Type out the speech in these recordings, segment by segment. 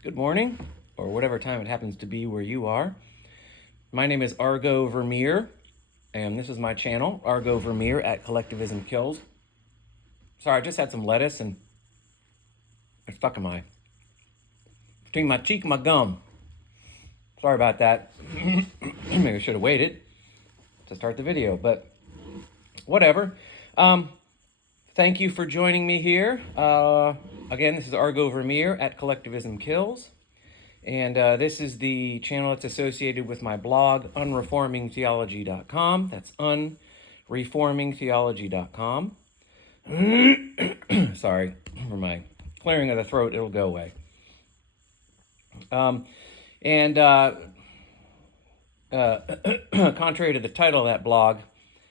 good morning, or whatever time it happens to be where you are. My name is Argo Vermeer, and this is my channel, Argo Vermeer at Collectivism Kills. Sorry, I just had some lettuce and it's stuck in between my cheek and my gum. Sorry about that. Maybe I should have waited to start the video, but whatever. Thank you for joining me here. Again, this is Argo Vermeer at Collectivism Kills. And this is the channel that's associated with my blog, unreformingtheology.com. That's unreformingtheology.com. Sorry for my clearing of the throat. It'll go away. Contrary to the title of that blog,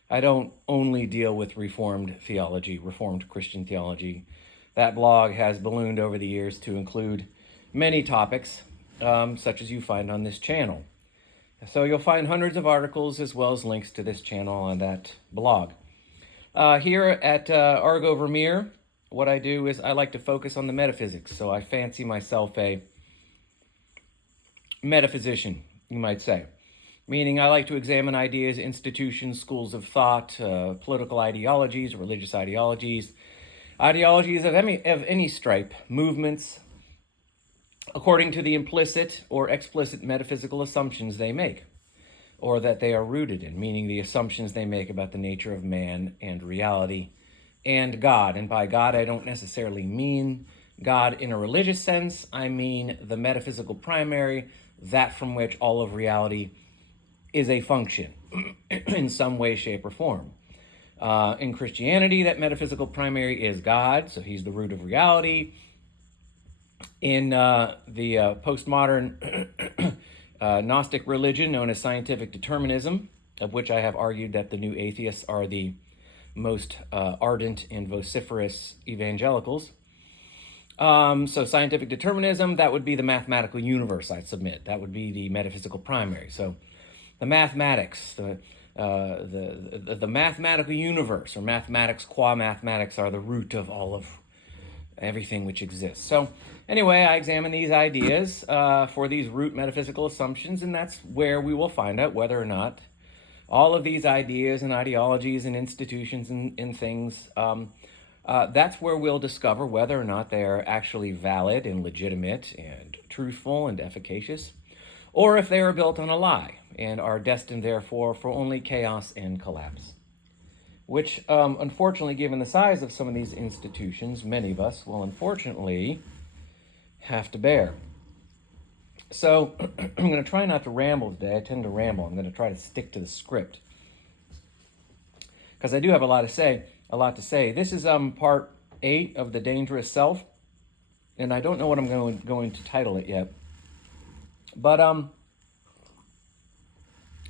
I don't only deal with Reformed theology, Reformed Christian theology. That blog has ballooned over the years to include many topics, such as you find on this channel. So you'll find hundreds of articles as well as links to this channel on that blog. Here at Argo Vermeer, what I do is I like to focus on the metaphysics. So I fancy myself a metaphysician, you might say. Meaning I like to examine ideas, institutions, schools of thought, political ideologies, religious ideologies, ideologies of any stripe, movements, according to the implicit or explicit metaphysical assumptions they make, or that they are rooted in, meaning the assumptions they make about the nature of man and reality and God. And by God, I don't necessarily mean God in a religious sense. I mean the metaphysical primary, that from which all of reality is a function in some way, shape, or form. In Christianity, that metaphysical primary is God, so he's the root of reality. In the postmodern Gnostic religion known as scientific determinism, of which I have argued that the new atheists are the most ardent and vociferous evangelicals. So scientific determinism, that would be the mathematical universe, I submit. That would be the metaphysical primary. So the mathematics, the mathematical universe, or mathematics qua mathematics, are the root of all of everything which exists. So anyway, I examine these ideas for these root metaphysical assumptions, and that's where we will find out whether or not all of these ideas and ideologies and institutions and things, that's where we'll discover whether or not they are actually valid and legitimate and truthful and efficacious, or if they are built on a lie and are destined, therefore, for only chaos and collapse, which, unfortunately, given the size of some of these institutions, many of us will unfortunately have to bear. So I'm going to try not to ramble today. I tend to ramble. I'm going to try to stick to the script because I do have a lot to say. This is part 8 of The Dangerous Self, and I don't know what I'm going to title it yet. But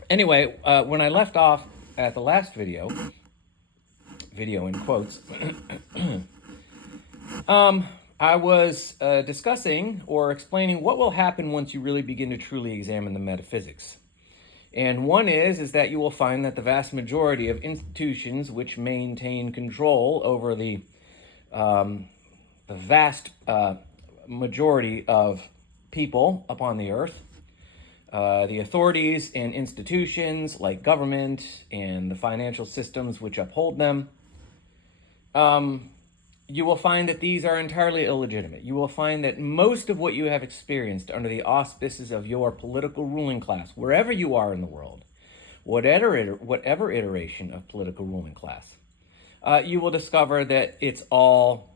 anyway, when I left off at the last video in quotes, I was discussing or explaining what will happen once you really begin to truly examine the metaphysics. And one is that you will find that the vast majority of institutions which maintain control over the vast majority of people upon the earth, the authorities and institutions like government and the financial systems which uphold them, you will find that these are entirely iteillegitimate. You will find that most of what you have experienced under the auspices of your political ruling class, wherever you are in the world, whatever iteration of political ruling class, you will discover that it's all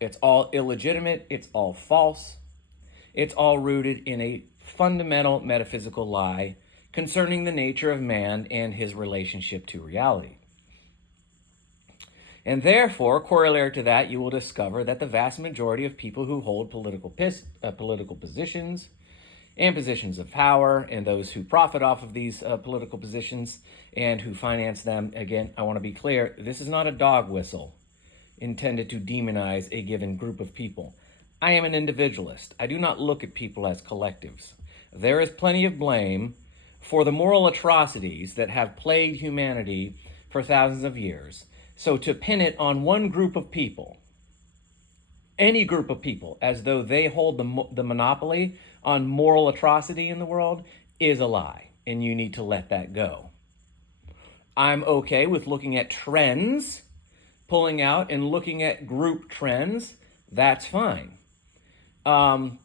illegitimate, it's all false, it's all rooted in a fundamental metaphysical lie concerning the nature of man and his relationship to reality. And therefore, corollary to that, you will discover that the vast majority of people who hold political positions and positions of power, and those who profit off of these political positions and who finance them, again, I want to be clear, this is not a dog whistle intended to demonize a given group of people. I am an individualist. I do not look at people as collectives. There is plenty of blame for the moral atrocities that have plagued humanity for thousands of years. So to pin it on one group of people any group of people as though they hold the monopoly on moral atrocity in the world is a lie, and you need to let that go. I'm okay with looking at trends, pulling out and looking at group trends. That's fine. In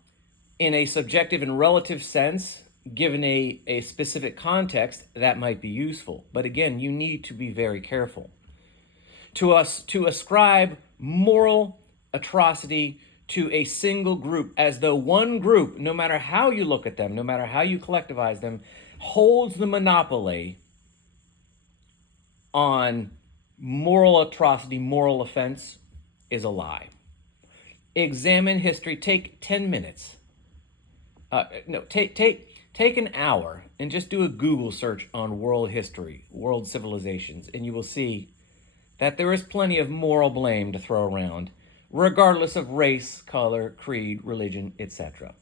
a subjective and relative sense, given a specific context, that might be useful. But again, you need to be very careful. To ascribe moral atrocity to a single group as though one group, no matter how you look at them, no matter how you collectivize them, holds the monopoly on moral atrocity, moral offense, is a lie. Examine history. Take 10 minutes. Take an hour and just do a Google search on world history, world civilizations, and you will see that there is plenty of moral blame to throw around, regardless of race, color, creed, religion, etc.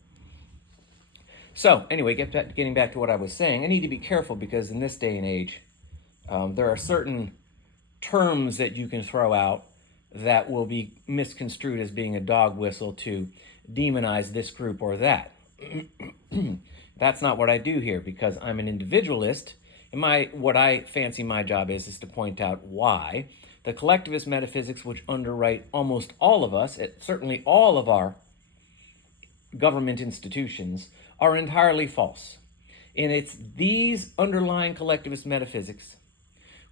So, anyway, getting back to what I was saying, I need to be careful because in this day and age, there are certain terms that you can throw out that will be misconstrued as being a dog whistle to demonize this group or that. That's not what I do here because I'm an individualist, and what I fancy my job is to point out why the collectivist metaphysics, which underwrite almost all of us, certainly all of our government institutions, are entirely false. And it's these underlying collectivist metaphysics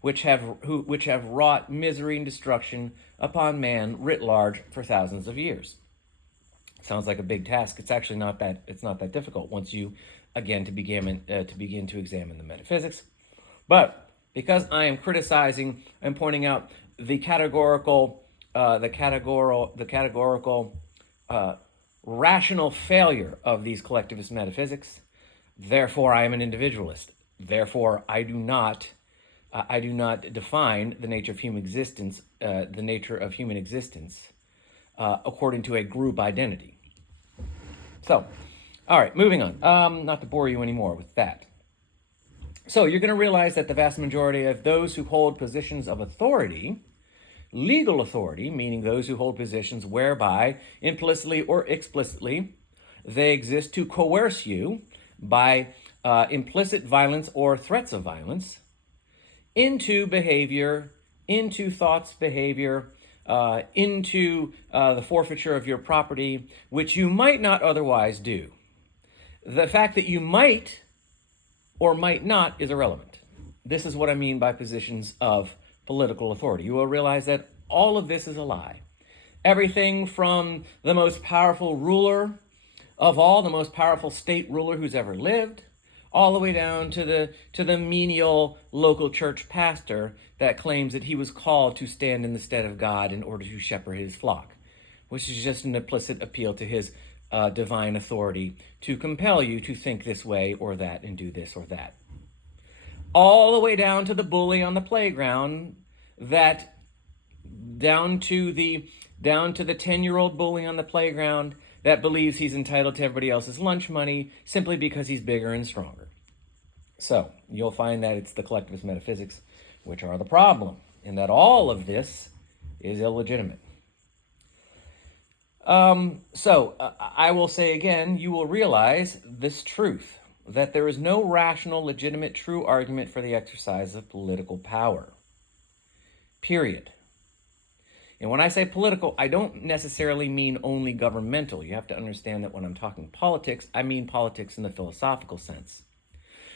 which have wrought misery and destruction upon man writ large for thousands of years. Sounds like a big task. It's actually not that. It's not that difficult once you, again, to begin to examine the metaphysics. But because I am criticizing and pointing out the categorical rational failure of these collectivist metaphysics, therefore I am an individualist. Therefore, I do not define the nature of human existence, according to a group identity. So, all right, moving on. Not to bore you anymore with that. So you're going to realize that the vast majority of those who hold positions of authority, legal authority, meaning those who hold positions whereby, implicitly or explicitly, they exist to coerce you by implicit violence or threats of violence, into behavior, into thoughts, behavior, into the forfeiture of your property, which you might not otherwise do. The fact that you might or might not is irrelevant. This is what I mean by positions of political authority. You will realize that all of this is a lie. Everything from the most powerful ruler of all, the most powerful state ruler who's ever lived, all the way down to the menial local church pastor that claims that he was called to stand in the stead of God in order to shepherd his flock, which is just an implicit appeal to his divine authority to compel you to think this way or that and do this or that. All the way down to the bully on the playground, that down to the 10-year-old bully on the playground that believes he's entitled to everybody else's lunch money simply because he's bigger and stronger. So you'll find that it's the collectivist metaphysics which are the problem, and that all of this is illegitimate. I will say again, you will realize this truth, that there is no rational, legitimate, true argument for the exercise of political power. Period. And when I say political, I don't necessarily mean only governmental. You have to understand that when I'm talking politics, I mean politics in the philosophical sense.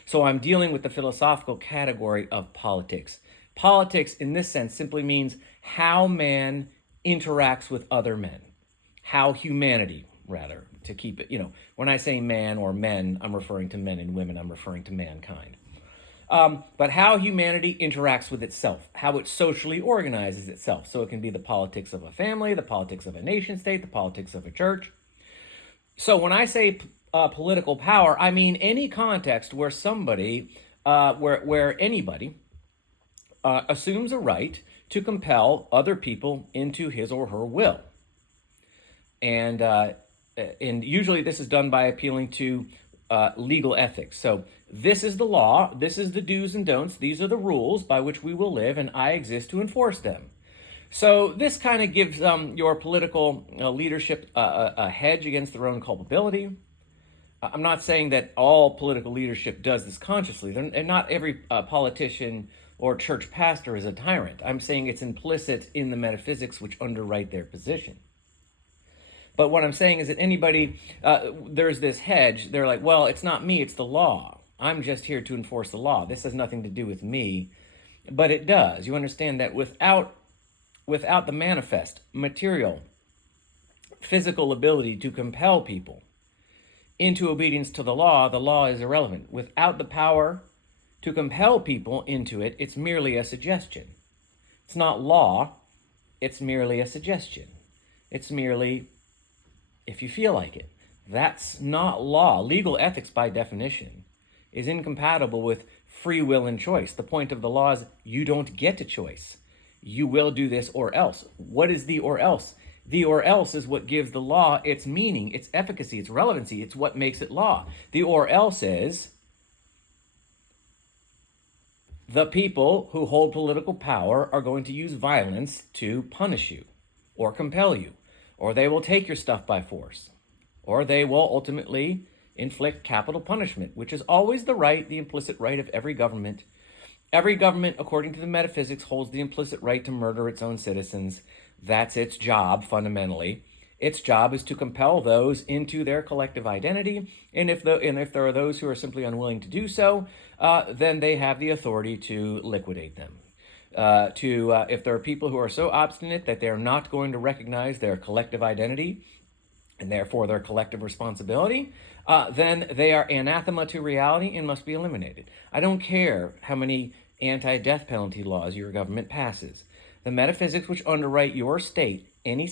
So I'm dealing with the philosophical category of politics. Politics, in this sense, simply means how man interacts with other men. How humanity, rather, to keep it, when I say man or men, I'm referring to men and women, I'm referring to mankind. But how humanity interacts with itself, how it socially organizes itself. So it can be the politics of a family, the politics of a nation state, the politics of a church. So when I say political power, I mean any context where where anybody assumes a right to compel other people into his or her will. And usually this is done by appealing to legal ethics. So this is the law, this is the do's and don'ts, these are the rules by which we will live, and I exist to enforce them. So this kind of gives your political leadership a hedge against their own culpability. I'm not saying that all political leadership does this consciously, and not every politician or church pastor is a tyrant. I'm saying it's implicit in the metaphysics which underwrite their position. But what I'm saying is that anybody, there's this hedge. They're like, well, it's not me, it's the law. I'm just here to enforce the law. This has nothing to do with me. But it does. You understand that without the manifest, material, physical ability to compel people into obedience to the law is irrelevant. Without the power to compel people into it, it's merely a suggestion. It's not law, it's merely a suggestion. It's merely if you feel like it. That's not law. Legal ethics, by definition, is incompatible with free will and choice. The point of the law is you don't get a choice. You will do this or else. What is the or else? The or else is what gives the law its meaning, its efficacy, its relevancy. It's what makes it law. The or else is the people who hold political power are going to use violence to punish you or compel you, or they will take your stuff by force, or they will ultimately inflict capital punishment, which is always the implicit right of every government. Every government, according to the metaphysics, holds the implicit right to murder its own citizens. That's its job, fundamentally. Its job is to compel those into their collective identity, and if there are those who are simply unwilling to do so, then they have the authority to liquidate them. If there are people who are so obstinate that they are not going to recognize their collective identity and therefore their collective responsibility, then they are anathema to reality and must be eliminated. I don't care how many anti-death penalty laws your government passes. The metaphysics which underwrite your state, any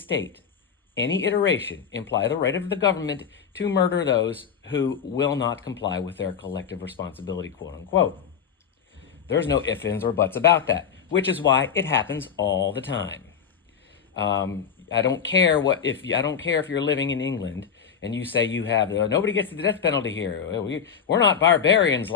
iteration, imply the right of the government to murder those who will not comply with their collective responsibility, quote unquote. There's no ifs, ands, or buts about that, which is why it happens all the time. I don't care if you're living in England and you say you have nobody gets the death penalty here. We're not barbarians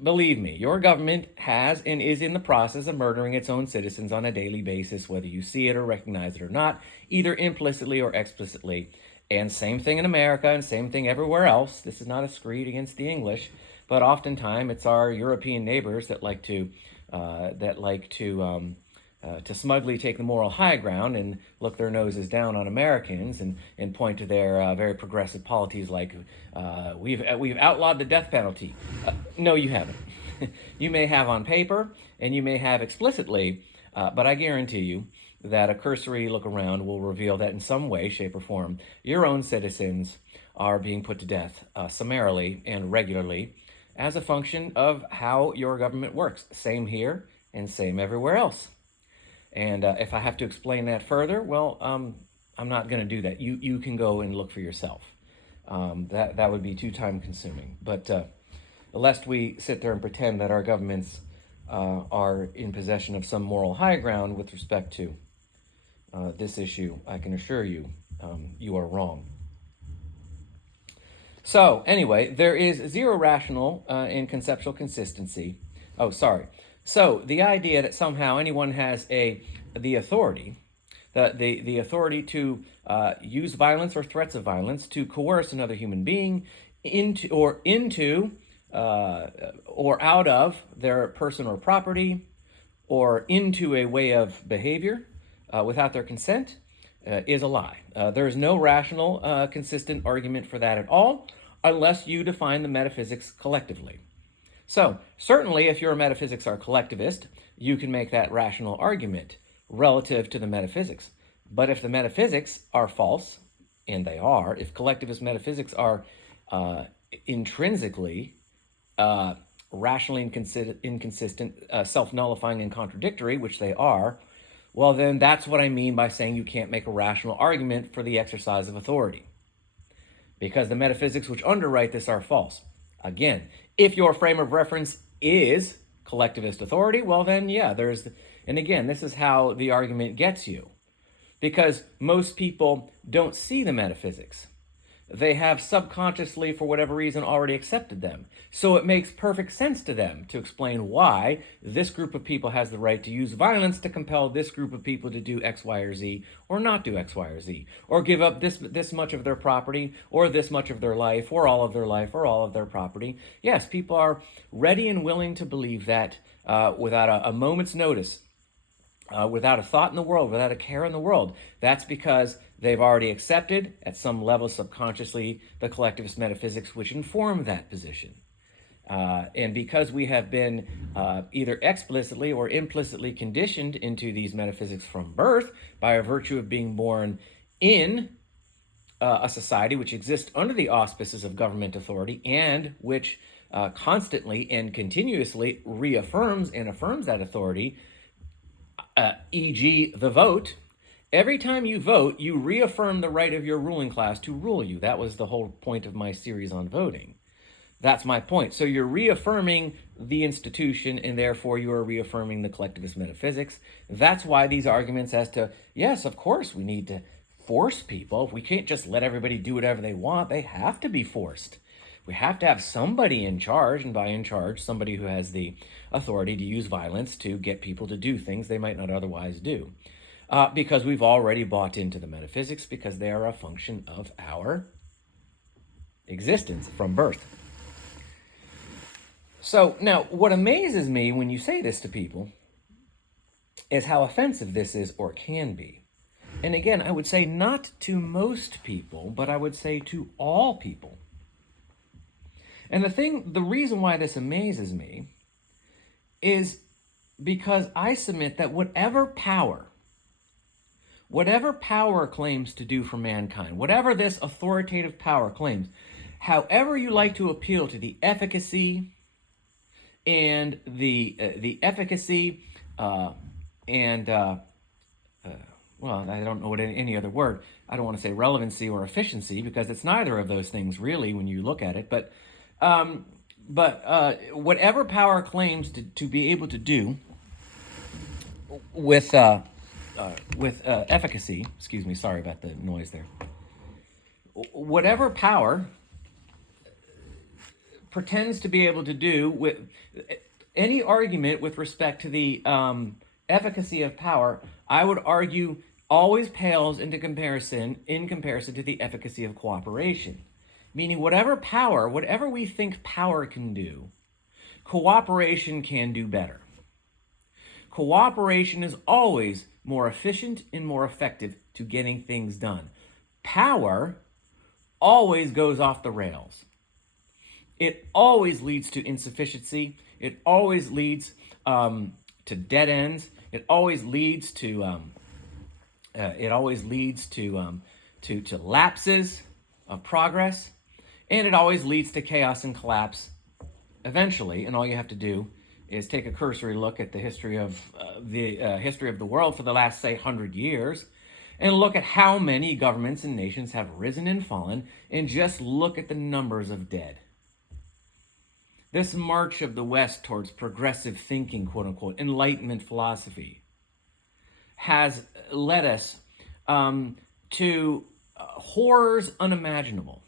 believe me, your government has and is in the process of murdering its own citizens on a daily basis, whether you see it or recognize it or not, either implicitly or explicitly. And same thing in America and same thing everywhere else. This is not a screed against the English, but oftentimes it's our European neighbors that like to smugly take the moral high ground and look their noses down on Americans and point to their very progressive policies like we've outlawed the death penalty. No, you haven't. You may have on paper and you may have explicitly, but I guarantee you that a cursory look around will reveal that in some way, shape, or form, your own citizens are being put to death summarily and regularly as a function of how your government works. Same here and same everywhere else. And if I have to explain that further, well, I'm not going to do that. You can go and look for yourself. That would be too time consuming. But lest we sit there and pretend that our governments are in possession of some moral high ground with respect to this issue, I can assure you, you are wrong. So anyway, there is zero rational and conceptual consistency. Oh, sorry. So the idea that somehow anyone has the authority, the authority to use violence or threats of violence to coerce another human being into or out of their person or property, or into a way of behavior without their consent, is a lie. There is no rational, consistent argument for that at all, unless you define the metaphysics collectively. So, certainly, if your metaphysics are collectivist, you can make that rational argument relative to the metaphysics. But if the metaphysics are false, and they are, if collectivist metaphysics are intrinsically rationally inconsistent, self-nullifying and contradictory, which they are, well, then that's what I mean by saying you can't make a rational argument for the exercise of authority. Because the metaphysics which underwrite this are false. Again, if your frame of reference is collectivist authority, well then, yeah, and again, this is how the argument gets you. Because most people don't see the metaphysics. they have subconsciously, for whatever reason, already accepted them. So it makes perfect sense to them to explain why this group of people has the right to use violence to compel this group of people to do X, Y, or Z, or not do X, Y, or Z, or give up this much of their property, or this much of their life, or all of their life, or all of their property. Yes, people are ready and willing to believe that without a moment's notice. Without a thought in the world, without a care in the world. That's because they've already accepted, at some level subconsciously, the collectivist metaphysics which inform that position. And because we have been either explicitly or implicitly conditioned into these metaphysics from birth by virtue of being born in a society which exists under the auspices of government authority and which constantly and continuously reaffirms and affirms that authority, e.g. the vote. Every time you vote, you reaffirm the right of your ruling class to rule you. That was the whole point of my series on voting. That's my point. So you're reaffirming the institution, and therefore you are reaffirming the collectivist metaphysics. That's why these arguments as to, yes, of course, we need to force people. We can't just let everybody do whatever they want. They have to be forced. We have to have somebody in charge, and by in charge, somebody who has the authority to use violence to get people to do things they might not otherwise do. Because we've already bought into the metaphysics, because they are a function of our existence from birth. So now, what amazes me when you say this to people is how offensive this is or can be. And again, I would say not to most people, but I would say to all people. And the reason why this amazes me is because I submit that whatever power claims to do for mankind, whatever this authoritative power claims, however you like to appeal to the efficacy and well, I don't know what any other word. I don't want to say relevancy or efficiency, because it's neither of those things really when you look at it. But whatever power claims to be able to do with efficacy, excuse me, sorry about the noise there. Whatever power pretends to be able to do with any argument with respect to the efficacy of power, I would argue always pales in comparison to the efficacy of cooperation. Meaning whatever we think power can do, cooperation can do better. Cooperation is always more efficient and more effective to getting things done. Power always goes off the rails. It always leads to insufficiency. It always leads to dead ends. It always leads to lapses of progress. And it always leads to chaos and collapse eventually. And all you have to do is take a cursory look at the history of the world for the last, say, 100 years, and look at how many governments and nations have risen and fallen, and just look at the numbers of dead. This march of the West towards progressive thinking, quote unquote, Enlightenment philosophy, has led us to horrors unimaginable.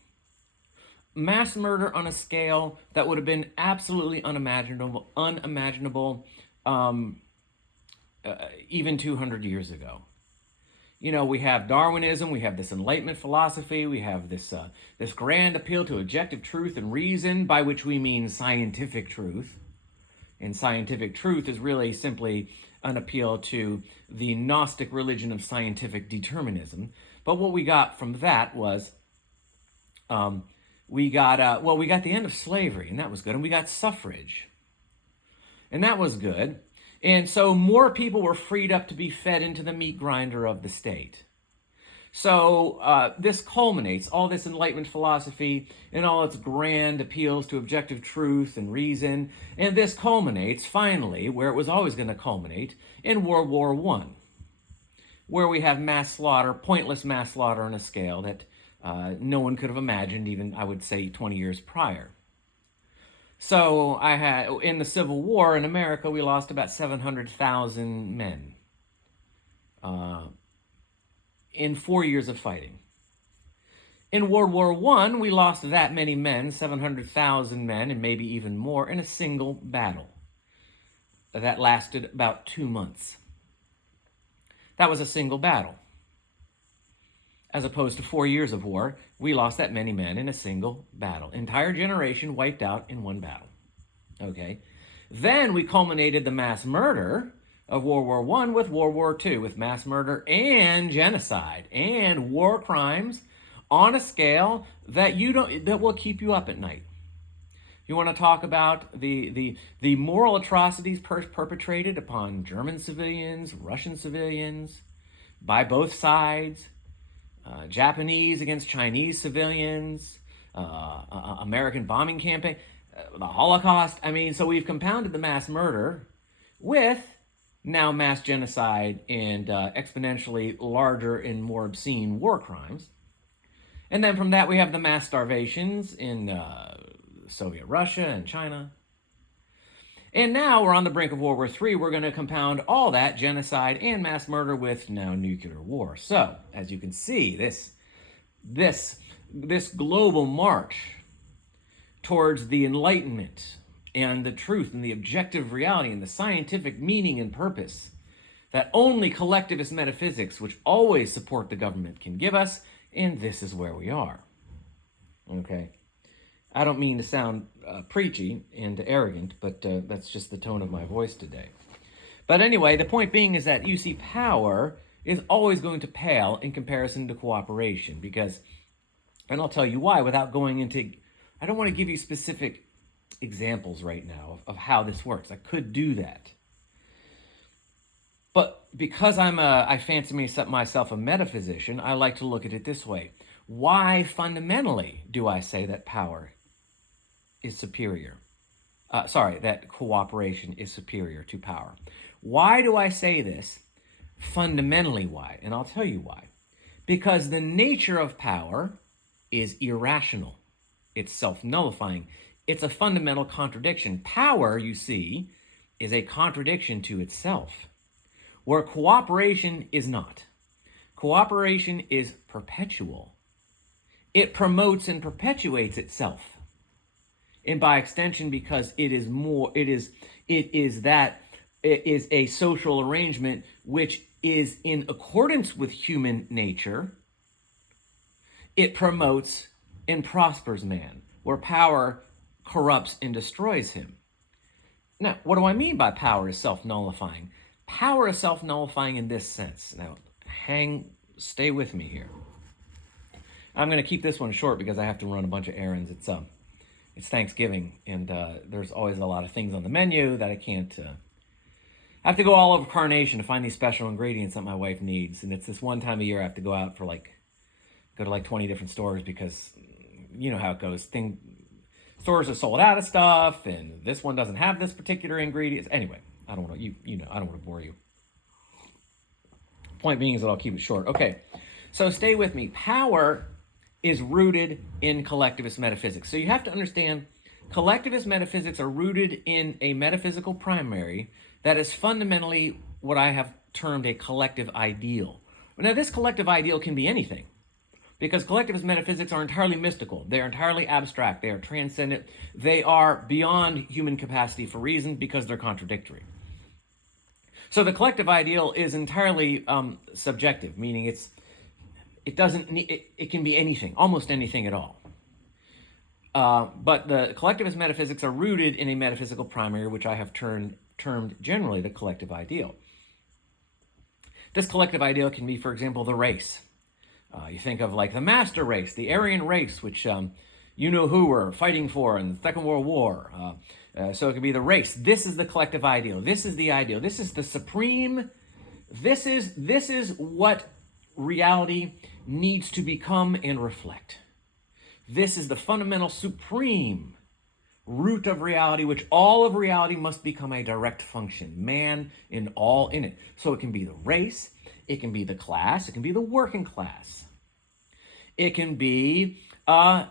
Mass murder on a scale that would have been absolutely unimaginable even 200 years ago. You know, we have Darwinism, we have this Enlightenment philosophy, we have this grand appeal to objective truth and reason, by which we mean scientific truth. And scientific truth is really simply an appeal to the Gnostic religion of scientific determinism. But what we got from that was we got the end of slavery, and that was good, and we got suffrage, and that was good. And so more people were freed up to be fed into the meat grinder of the state. So this culminates, all this Enlightenment philosophy and all its grand appeals to objective truth and reason, and this culminates finally, where it was always going to culminate, in World War I, where we have mass slaughter, pointless mass slaughter on a scale that no one could have imagined even, I would say, 20 years prior. So in the Civil War in America, we lost about 700,000 men in 4 years of fighting. In World War I, we lost that many men, 700,000 men, and maybe even more, in a single battle. That lasted about 2 months. That was a single battle. As opposed to 4 years of war, we lost that many men in a single battle. Entire generation wiped out in one battle. Okay? Then we culminated the mass murder of World War I with World War II, with mass murder and genocide and war crimes on a scale that will keep you up at night. You want to talk about the moral atrocities perpetrated upon German civilians, Russian civilians, by both sides, Japanese against Chinese civilians, American bombing campaign, the Holocaust. I mean, so we've compounded the mass murder with now mass genocide and exponentially larger and more obscene war crimes. And then from that, we have the mass starvations in Soviet Russia and China. And now we're on the brink of World War III. We're going to compound all that genocide and mass murder with now nuclear war. So, as you can see, this global march towards the enlightenment and the truth and the objective reality and the scientific meaning and purpose that only collectivist metaphysics, which always support the government, can give us, and this is where we are. Okay? I don't mean to sound preachy and arrogant, but that's just the tone of my voice today. But anyway, the point being is that you see power is always going to pale in comparison to cooperation, because, and I'll tell you why without going into, I don't want to give you specific examples right now of how this works. I could do that. But because I fancy myself a metaphysician, I like to look at it this way. Why fundamentally do I say that power is superior? That cooperation is superior to power. Why do I say this? Fundamentally why? And I'll tell you why. Because the nature of power is irrational. It's self-nullifying. It's a fundamental contradiction. Power, you see, is a contradiction to itself, where cooperation is not. Cooperation is perpetual. It promotes and perpetuates itself. And by extension, because it is a social arrangement which is in accordance with human nature, it promotes and prospers man, where power corrupts and destroys him. Now, what do I mean by power is self-nullifying? Power is self-nullifying in this sense. Now, stay with me here. I'm going to keep this one short because I have to run a bunch of errands. It's Thanksgiving, and there's always a lot of things on the menu that I can't. I have to go all over Carnation to find these special ingredients that my wife needs, and it's this one time a year I have to go out for go to 20 different stores because you know how it goes. Stores are sold out of stuff, and this one doesn't have this particular ingredients. Anyway, I don't want to. I don't want to bore you. Point being is that I'll keep it short. Okay, so stay with me. Power is rooted in collectivist metaphysics. So you have to understand, collectivist metaphysics are rooted in a metaphysical primary that is fundamentally what I have termed a collective ideal. Now, this collective ideal can be anything, because collectivist metaphysics are entirely mystical. They are entirely abstract. They are transcendent. They are beyond human capacity for reason because they're contradictory. So the collective ideal is entirely subjective, meaning it can be anything, almost anything at all. But the collectivist metaphysics are rooted in a metaphysical primary, which I have termed generally the collective ideal. This collective ideal can be, for example, the race. You think of the master race, the Aryan race, which who were fighting for in the Second World War. So it could be the race. This is the collective ideal. This is the ideal. This is the supreme. This is what reality needs to become and reflect. This is the fundamental supreme root of reality, which all of reality must become a direct function, man and all in it. So it can be the race, it can be the class, it can be the working class, it can be the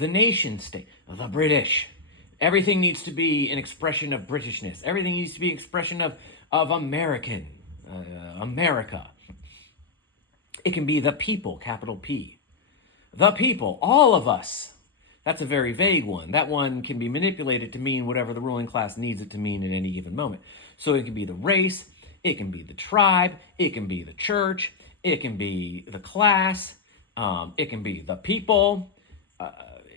nation state, the British. Everything needs to be an expression of Britishness. Everything needs to be an expression of America. It can be the people, capital P. The people, all of us. That's a very vague one. That one can be manipulated to mean whatever the ruling class needs it to mean at any given moment. So it can be the race, it can be the tribe, it can be the church, it can be the class, it can be the people,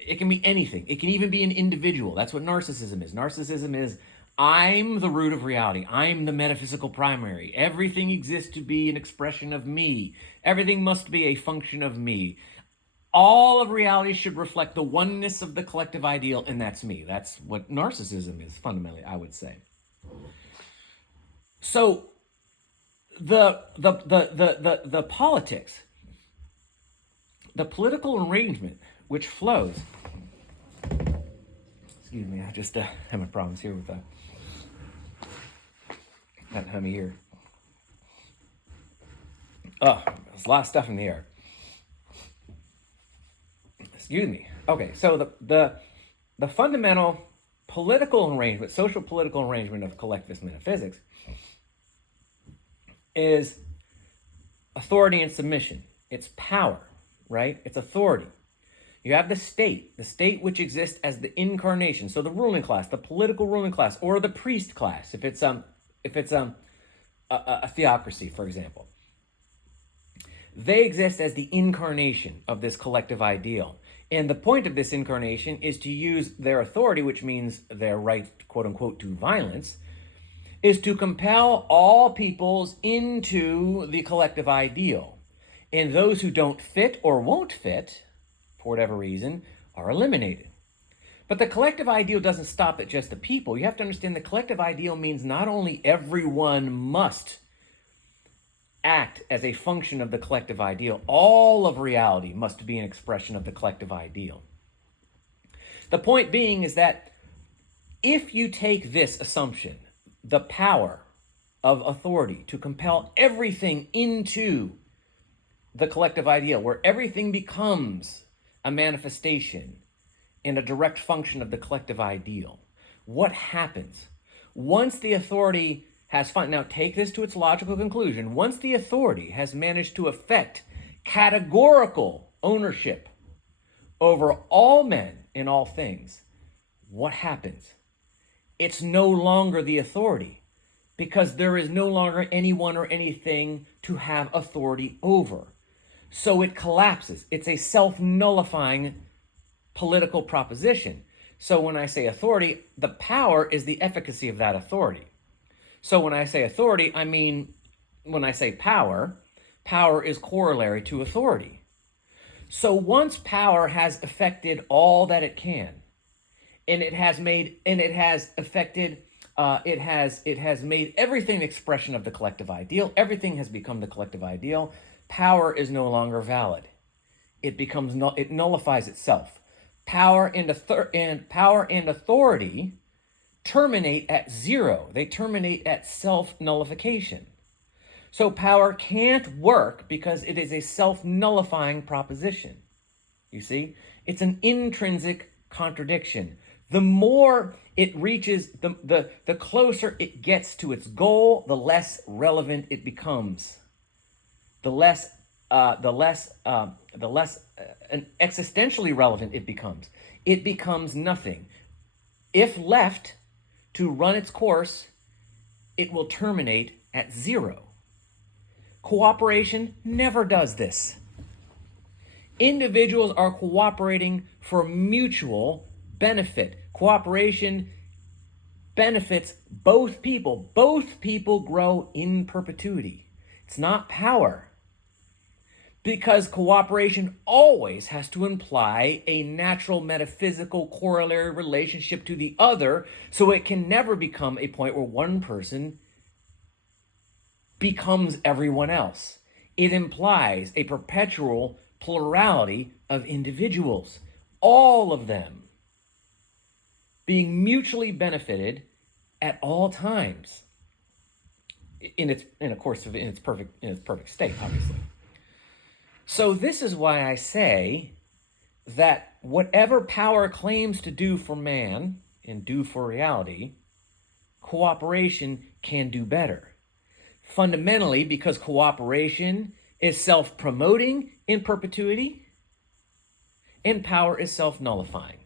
it can be anything. It can even be an individual. That's what narcissism is. Narcissism is, I'm the root of reality. I'm the metaphysical primary. Everything exists to be an expression of me. Everything must be a function of me. All of reality should reflect the oneness of the collective ideal, and that's me. That's what narcissism is, fundamentally, I would say. So the politics, the political arrangement which flows. Excuse me, I just having problems here with that hummy here. Oh, there's a lot of stuff in the air. Excuse me. Okay, so the fundamental political arrangement, social political arrangement of collectivist metaphysics is authority and submission. It's power, right? It's authority. You have the state which exists as the incarnation. So the ruling class, the political ruling class, or the priest class, if it's a theocracy, for example. They exist as the incarnation of this collective ideal. And the point of this incarnation is to use their authority, which means their right, quote unquote, to violence, is to compel all peoples into the collective ideal. And those who don't fit or won't fit, for whatever reason, are eliminated. But the collective ideal doesn't stop at just the people. You have to understand the collective ideal means not only everyone must act as a function of the collective ideal, all of reality must be an expression of the collective ideal. The point being is that if you take this assumption, the power of authority to compel everything into the collective ideal, where everything becomes a manifestation and a direct function of the collective ideal, what happens? Once the authority has now take this to its logical conclusion, once the authority has managed to effect categorical ownership over all men in all things, what happens? It's no longer the authority, because there is no longer anyone or anything to have authority over. So it collapses. It's a self-nullifying political proposition. So when I say authority, the power is the efficacy of that authority. So when I say authority, I mean, when I say power, power is corollary to authority. So once power has affected all that it can, and it has made everything an expression of the collective ideal, everything has become the collective ideal, power is no longer valid. It nullifies itself. Power and authority terminate at zero. They terminate at self-nullification. So power can't work because it is a self-nullifying proposition. You see? It's an intrinsic contradiction. The more it reaches, the closer it gets to its goal, the less relevant it becomes. The less existentially relevant it becomes. It becomes nothing. If left to run its course, it will terminate at zero. Cooperation never does this. Individuals are cooperating for mutual benefit. Cooperation benefits both people. Both people grow in perpetuity. It's not power. Because cooperation always has to imply a natural metaphysical corollary relationship to the other, so it can never become a point where one person becomes everyone else. It implies a perpetual plurality of individuals, all of them being mutually benefited at all times, in its perfect state, obviously. So this is why I say that whatever power claims to do for man and do for reality, cooperation can do better. Fundamentally, because cooperation is self-promoting in perpetuity, and power is self-nullifying.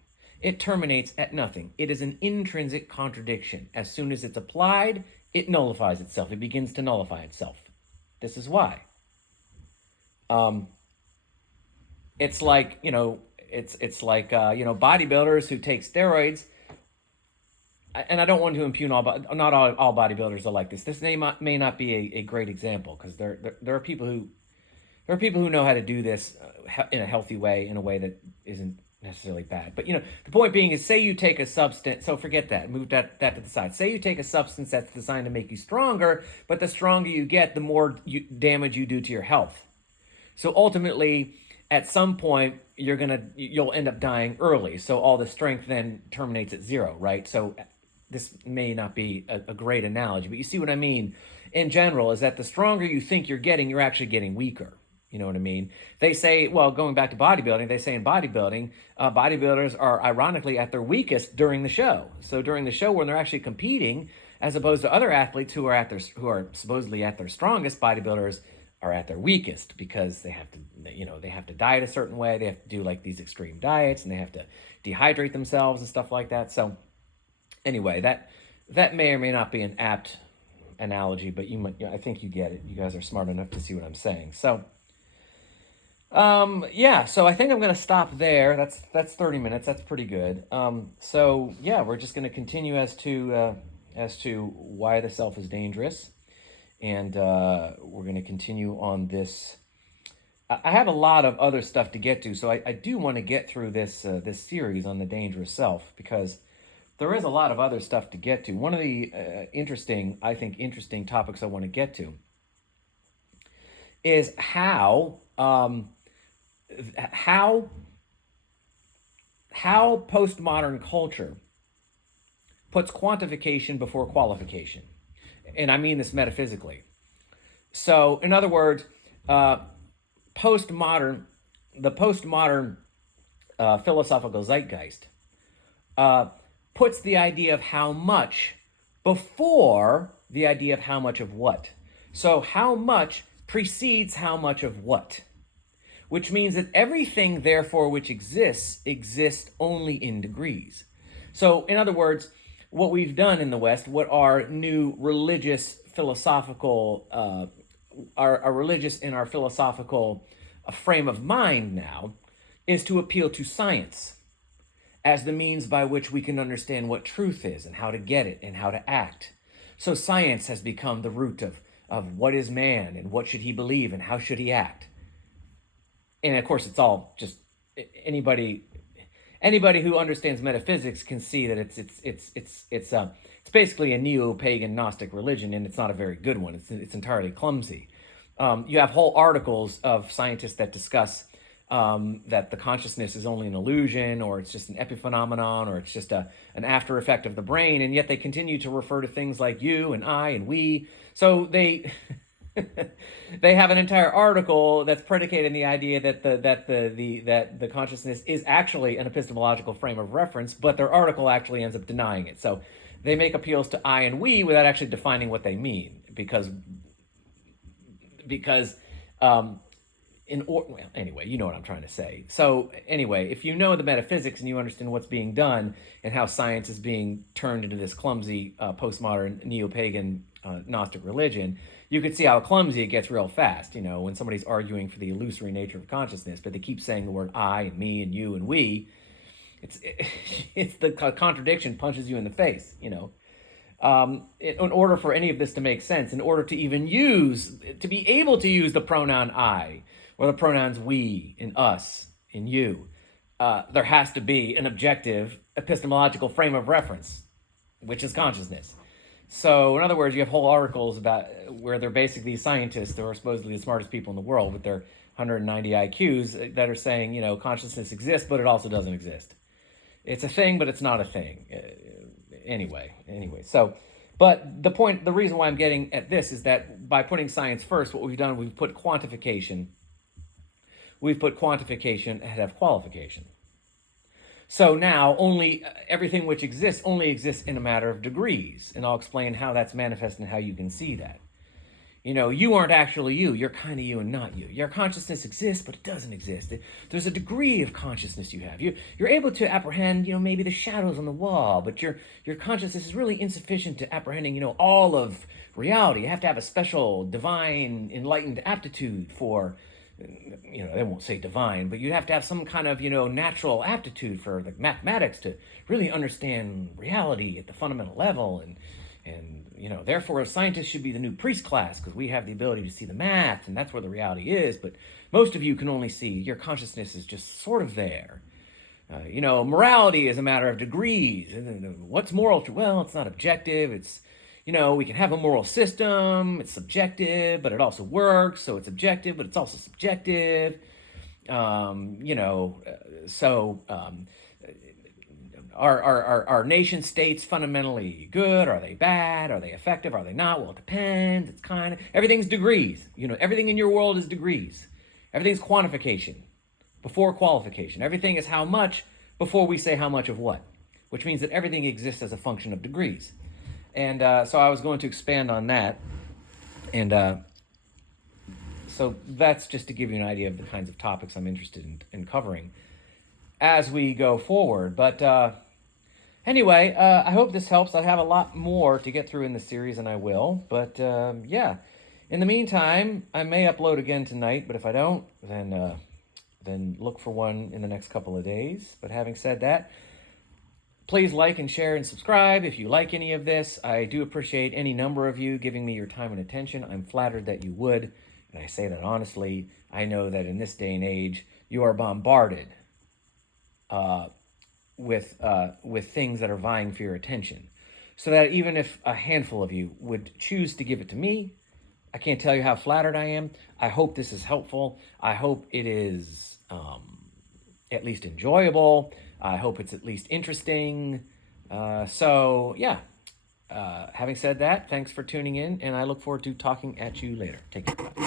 It terminates at nothing. It is an intrinsic contradiction. As soon as it's applied, it nullifies itself. It begins to nullify itself. This is why. It's like, it's like, bodybuilders who take steroids. And I don't want to impugn not all bodybuilders are like this. This may not be a great example, because there are people who know how to do this in a healthy way, in a way that isn't necessarily bad. But the point being is, say you take a substance. So forget that. Move that to the side. Say you take a substance that's designed to make you stronger, but the stronger you get, the more damage you do to your health. So ultimately, at some point, you'll end up dying early. So all the strength then terminates at zero, right? So this may not be a great analogy, but you see what I mean in general, is that the stronger you think you're getting, you're actually getting weaker. You know what I mean? They say, well, going back to bodybuilding, they say in bodybuilding, bodybuilders are ironically at their weakest during the show. So during the show, when they're actually competing, as opposed to other athletes who are supposedly at their strongest, bodybuilders are at their weakest, because they have to diet a certain way. They have to do like these extreme diets, and they have to dehydrate themselves and stuff like that. So anyway, that may or may not be an apt analogy, but I think you get it. You guys are smart enough to see what I'm saying. So, so I think I'm going to stop there. That's 30 minutes. That's pretty good. So yeah, we're just going to continue as to why the self is dangerous. And we're going to continue on this. I have a lot of other stuff to get to, so I do want to get through this series on the dangerous self, because there is a lot of other stuff to get to. One of the interesting topics I want to get to is how postmodern culture puts quantification before qualification. And I mean this metaphysically. So, in other words, the postmodern philosophical zeitgeist puts the idea of how much before the idea of how much of what. So, how much precedes how much of what, which means that everything, therefore, which exists only in degrees. So, in other words, what we've done in the West, what our new religious philosophical, our religious and our philosophical frame of mind now, is to appeal to science as the means by which we can understand what truth is and how to get it and how to act. So science has become the root of what is man and what should he believe and how should he act. And of course, it's all just anybody who understands metaphysics can see that it's basically a neo-pagan Gnostic religion, and it's not a very good one. It's entirely clumsy. You have whole articles of scientists that discuss that the consciousness is only an illusion, or it's just an epiphenomenon, or it's just an after effect of the brain, and yet they continue to refer to things like you and I and we. So they they have an entire article that's predicated on the idea that the consciousness is actually an epistemological frame of reference, but their article actually ends up denying it. So they make appeals to I and we without actually defining what they mean, because anyway, you know what I'm trying to say. So anyway, if you know the metaphysics and you understand what's being done and how science is being turned into this clumsy postmodern neo-pagan Gnostic religion, you can see how clumsy it gets real fast, when somebody's arguing for the illusory nature of consciousness, but they keep saying the word I and me and you and we. It's the contradiction punches you in the face, in order for any of this to make sense, in order to be able to use the pronoun I, or the pronouns we and us and you, there has to be an objective epistemological frame of reference, which is consciousness. So, in other words, you have whole articles about where they're basically scientists who are supposedly the smartest people in the world with their 190 IQs that are saying, consciousness exists, but it also doesn't exist. It's a thing, but it's not a thing. Anyway. So, but the reason why I'm getting at this is that by putting science first, what we've done, we've put quantification ahead of qualification. So now everything which exists only exists in a matter of degrees, and I'll explain how that's manifest and how you can see that. You aren't actually you. You're kind of you and not you. Your consciousness exists, but it doesn't exist. There's a degree of consciousness you have. You're able to apprehend, maybe the shadows on the wall, but your consciousness is really insufficient to apprehending, all of reality. You have to have a special divine enlightened aptitude for, they won't say divine, but you have to have some kind of, natural aptitude for like mathematics to really understand reality at the fundamental level. And therefore scientists should be the new priest class because we have the ability to see the math, and that's where the reality is. But most of you can only see your consciousness is just sort of there. Morality is a matter of degrees. What's moral? Well, it's not objective. It's, we can have a moral system. It's subjective, but it also works. So it's objective, but it's also subjective. Are nation states fundamentally good? Are they bad? Are they effective? Are they not? Well, it depends. It's kind of, everything's degrees. Everything in your world is degrees. Everything's quantification before qualification. Everything is how much before we say how much of what, which means that everything exists as a function of degrees. And so I was going to expand on that. And so that's just to give you an idea of the kinds of topics I'm interested in covering as we go forward. But anyway, I hope this helps. I have a lot more to get through in the series, and I will. But yeah, in the meantime, I may upload again tonight, but if I don't, then look for one in the next couple of days. But having said that, please like and share and subscribe if you like any of this. I do appreciate any number of you giving me your time and attention. I'm flattered that you would, and I say that honestly. I know that in this day and age, you are bombarded with things that are vying for your attention. So that even if a handful of you would choose to give it to me, I can't tell you how flattered I am. I hope this is helpful. I hope it is at least enjoyable. I hope it's at least interesting. So yeah, having said that, thanks for tuning in, and I look forward to talking at you later. Take care. Bye.